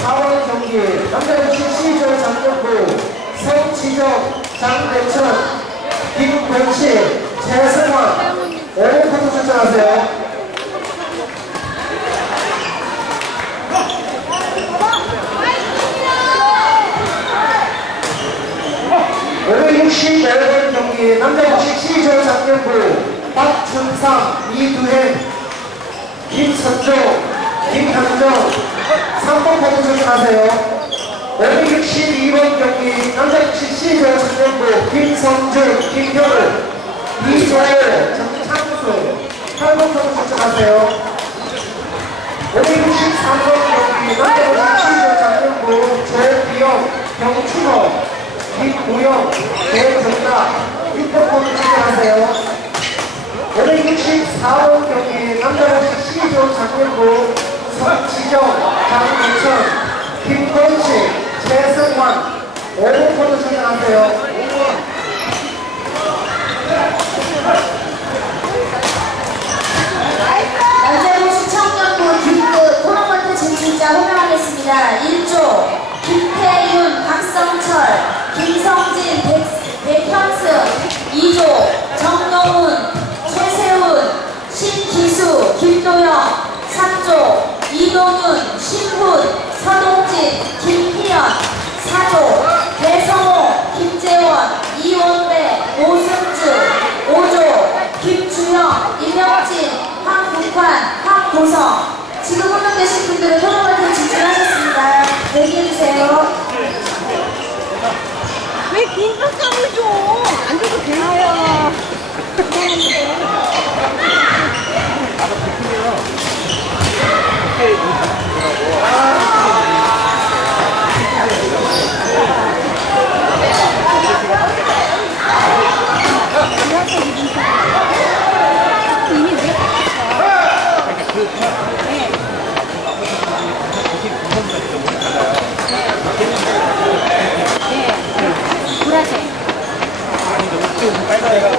24번 경기 남자 복싱 C조 장명구 성지정 장대천 김병치 최승환 5분 출전하세요. 오늘 64번 경기 남자 복식 C조 장명부 박준상, 이두행, 김선종, 김현정 3번 포트 출전하세요. 오늘 62번 경기 남자 복식 C조 장명부 김성준, 김현우, 이조일, 정창수 8번 포트 출전하세요. 오늘 63번 경기 남자 복식 C조 장명부 조기영, 경춘호 김우영, 배정나, 육번포트 출전하세요. 오늘 64번 경기 남자복식 C조 장면부 성지정, 장민천, 김건식, 최승환 5번포트 출전하세요. 남자복식 청년부 등급 토너먼트 진출자 호명하겠습니다. 1조 김태윤, 박성철, 김성진, 백, 백현승 2조 정동훈, 최세훈, 신기수, 김도영 3조 이동윤, 신훈, 서동진, 김희연 4조 배성호, 김재원, 이원배, 오승주 5조 김주영, 임명진, 황보성 지금 호명되신 분들은 토너먼트 진출하셨습니다. 얘기해주세요. 왜 긴장감을 줘? 안 줘도 돼요. 이미 우리가 네, 보라색. 보라색이 우리가 할 수 있고 빨간색은 아니 화이팅! 에이 봐주지 마! 566번 경기 남자복식 10급 장면 임광현, 김성길, 유재준, 임희철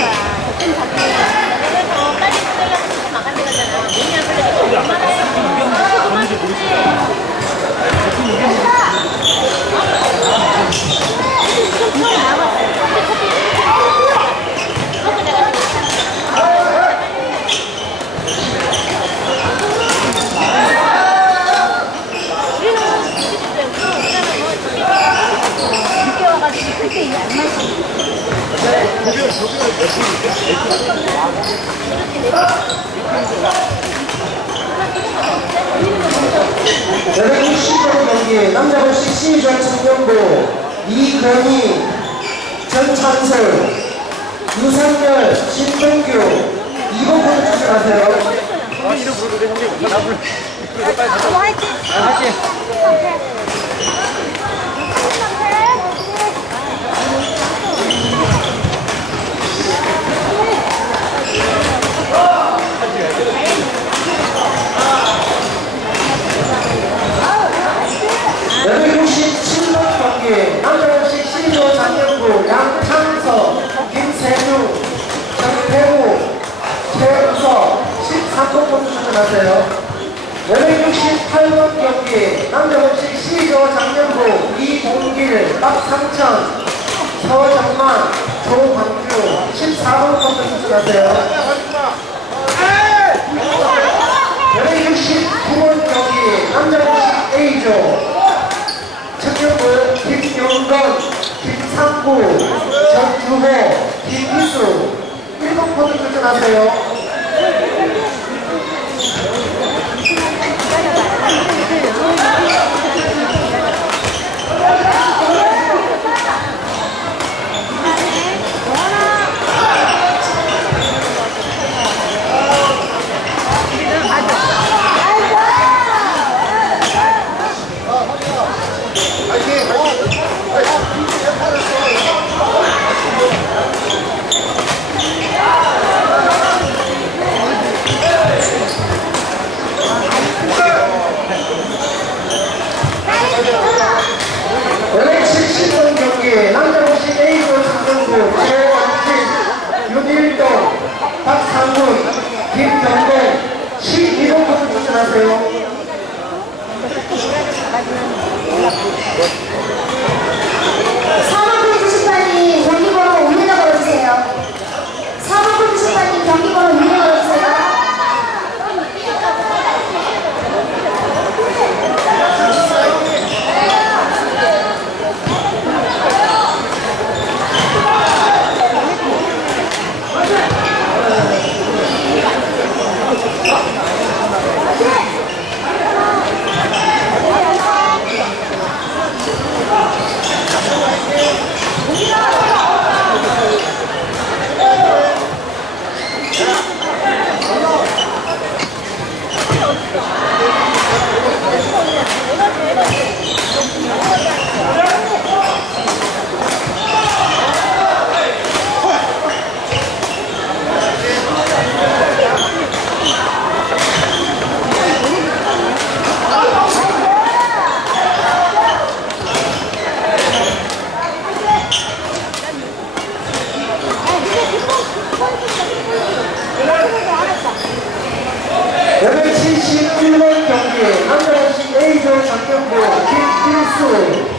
Và một. 여러분 10번 경기 남자복식 C조 청년부 이건희, 전찬솔, 유상열, 신동규 2번 포트 출전하세요. 여덟 67번 경기 남자복식 C조 장년부 양창서, 김세중, 정태우, 최우서 13번 포트 출전하세요. 568번 경기 남자 복식 C조 장년부 이동길, 박상천, 서정만, 조광주 14번 포트 출전하세요. 169번 경기 남자 복식 A조 청년부 김용건, 김상구, 전주호, 김희수 1번 포트 출전하세요. Deus. 경기 남자복식 A조 장경구 김필수